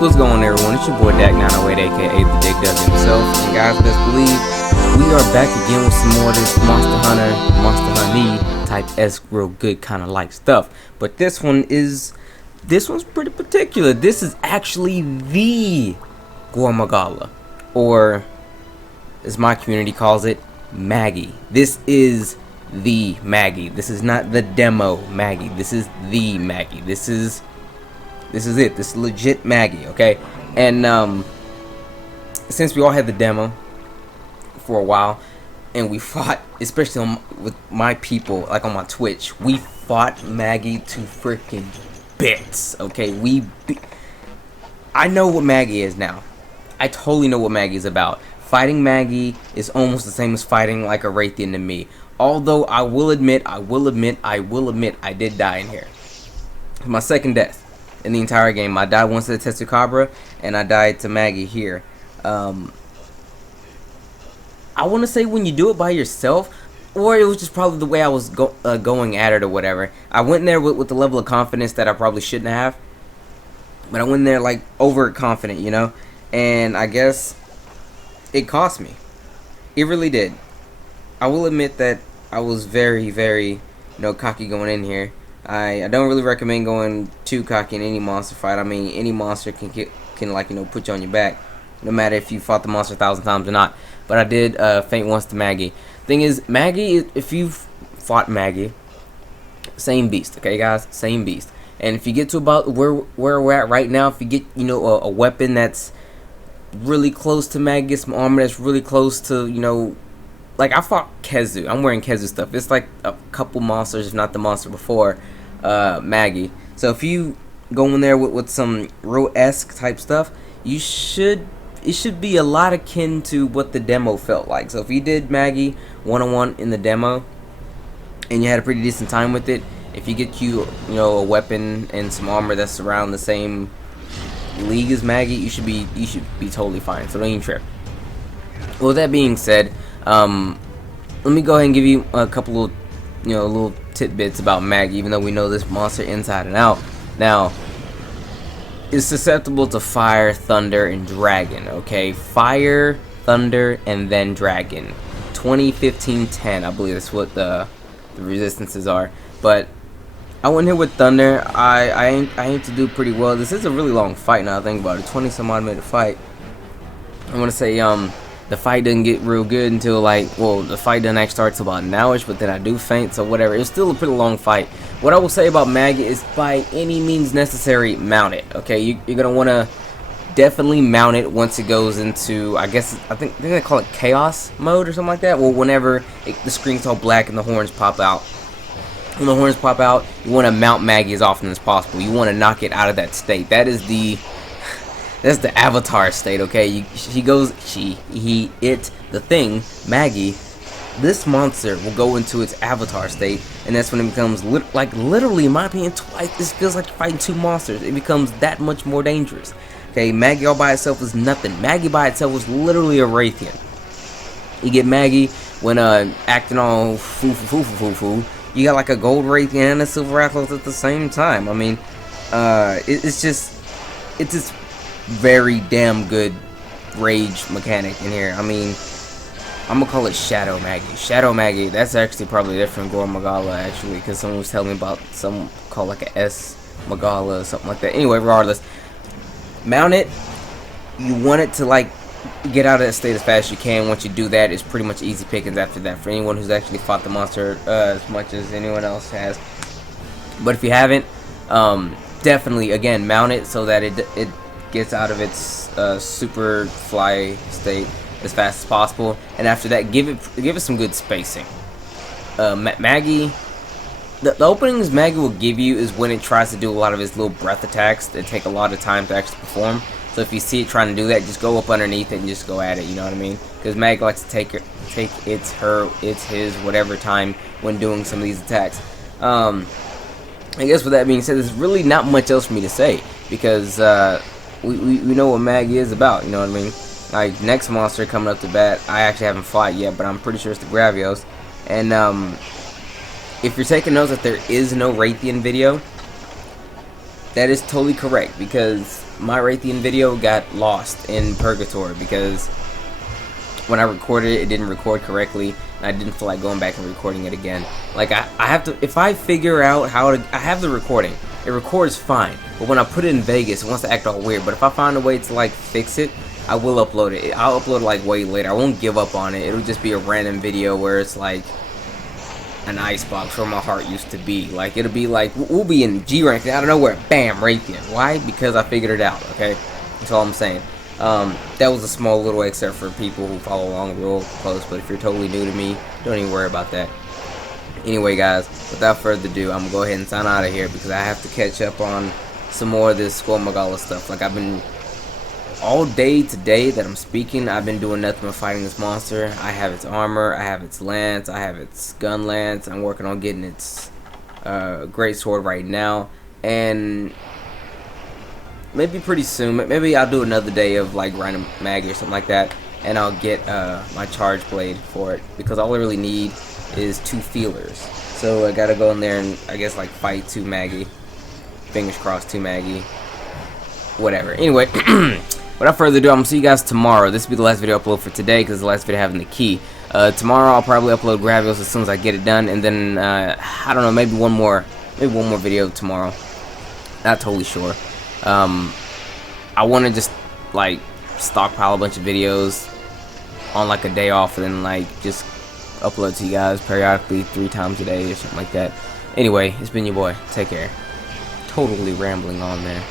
What's going on, everyone? It's your boy Dak908, a.k.a. the Dick Dug himself. And guys, best believe we are back again with some more of this Monster Hunter, Monster Honey type real good kind of like stuff. But this one's pretty particular. This is actually the Gore Magala, or as my community calls it, Maggie. This is the Maggie. This is not the demo Maggie. This is the Maggie. This is it. This is legit Maggie, okay? And since we all had the demo for a while, and we fought, especially with my people, like on my Twitch, we fought Maggie to freaking bits, okay? I know what Maggie is now. I totally know what Maggie is about. Fighting Maggie is almost the same as fighting like a Raytheon to me. Although I will admit, I did die in here. My second death in the entire game. I died once to the Tetsukabra, and I died to Maggie here. I want to say when you do it by yourself, or it was just probably the way I was going at it or whatever. I went in there with the level of confidence that I probably shouldn't have. But I went in there like overconfident, you know? And I guess it cost me. It really did. I will admit that I was very, very, cocky going in here. I don't really recommend going too cocky in any monster fight. I mean, any monster can put you on your back, no matter if you fought the monster 1,000 times or not. But I did faint once to Maggie. Thing is, Maggie, if you've fought Maggie, same beast, okay, guys, same beast. And if you get to about where we're at right now, if you get a weapon that's really close to Maggie, some armor that's really close to like I fought Khezu. I'm wearing Khezu stuff. It's like a couple monsters, if not the monster before Maggie. So if you go in there with some real-esque type stuff, it should be a lot akin to what the demo felt like. So if you did Maggie one-on-one in the demo and you had a pretty decent time with it, if you get a weapon and some armor that's around the same league as Maggie, you should be totally fine. So don't even trip. Well, with that being said, let me go ahead and give you a couple of little tidbits about Maggie, even though we know this monster inside and out. Now, it's susceptible to fire, thunder, and dragon, okay? Fire, thunder, and then dragon. 20, 15, 10, I believe that's what the resistances are. But I went here with thunder. I aim to do pretty well. This is a really long fight now I think about it. 20 some odd minute fight. I want to say the fight didn't get real good until the fight doesn't actually start till about an hour, but then I do faint, so whatever. It's still a pretty long fight. What I will say about Maggie is, by any means necessary, mount it. Okay, you're gonna want to definitely mount it once it goes into, I think they call it chaos mode or something like that. Well, whenever the screen's all black and the horns pop out. When the horns pop out, you want to mount Maggie as often as possible. You want to knock it out of that state. That's the avatar state, okay? The thing, Maggie, this monster will go into its avatar state, and that's when it becomes, literally, in my opinion, twice. This feels like you're fighting two monsters. It becomes that much more dangerous. Okay, Maggie all by itself is nothing. Maggie by itself was literally a Raytheon. You get Maggie when acting all foo. You got like a gold Raytheon and a silver Atlas at the same time. I mean, it's just very damn good rage mechanic in here. I mean, I'm gonna call it Shadow Maggie. Shadow Maggie, that's actually probably different Gore Magala, actually, because someone was telling me about some called like a S Magala or something like that. Anyway, regardless, mount it. You want it to get out of that state as fast as you can. Once you do that, it's pretty much easy pickings after that for anyone who's actually fought the monster as much as anyone else has. But if you haven't, definitely, again, mount it so that it gets out of its super fly state as fast as possible, and after that, give it some good spacing. Maggie, the openings Maggie will give you is when it tries to do a lot of its little breath attacks that take a lot of time to actually perform. So if you see it trying to do that, just go up underneath it and just go at it. You know what I mean? Because Maggie likes to take his whatever time when doing some of these attacks. I guess with that being said, there's really not much else for me to say, because we know what Maggie is about, you know what I mean? Like, next monster coming up to bat, I actually haven't fought yet, but I'm pretty sure it's the Gravios. And if you're taking notes that there is no Raytheon video, that is totally correct, because my Raytheon video got lost in purgatory because when I recorded it, it didn't record correctly, and I didn't feel like going back and recording it again. Like, I have to, if I figure out how to, I have the recording, it records fine, but when I put it in Vegas, it wants to act all weird. But if I find a way to like fix it, I will upload it. I'll upload it like way later. I won't give up on it. It'll just be a random video where it's like an icebox where my heart used to be. Like, it'll be like, we'll be in G rank out of nowhere, bam, Raytheon. Why? Because I figured it out, okay? That's all I'm saying. That was a small little excerpt for people who follow along real close, but if you're totally new to me, don't even worry about that. Anyway, guys, without further ado, I'm gonna go ahead and sign out of here because I have to catch up on some more of this Gore Magala stuff. Like, I've been, all day today that I'm speaking, I've been doing nothing but fighting this monster. I have its armor, I have its lance, I have its gun lance. I'm working on getting its great sword right now, and maybe pretty soon, maybe I'll do another day of like random Maggie or something like that, and I'll get my charge blade for it, because all I really need is 2 feelers. So I gotta go in there and I guess like fight 2 Maggie. Fingers crossed, 2 Maggie. Whatever. Anyway, without further ado, I'm gonna see you guys tomorrow. This will be the last video upload for today because it's the last video having the key. Tomorrow I'll probably upload Gravios as soon as I get it done, and then I don't know, maybe one more video tomorrow. Not totally sure. I want to just like stockpile a bunch of videos on like a day off, and then like just upload to you guys periodically 3 times a day or something like that. Anyway, it's been your boy. Take care. Totally rambling on there.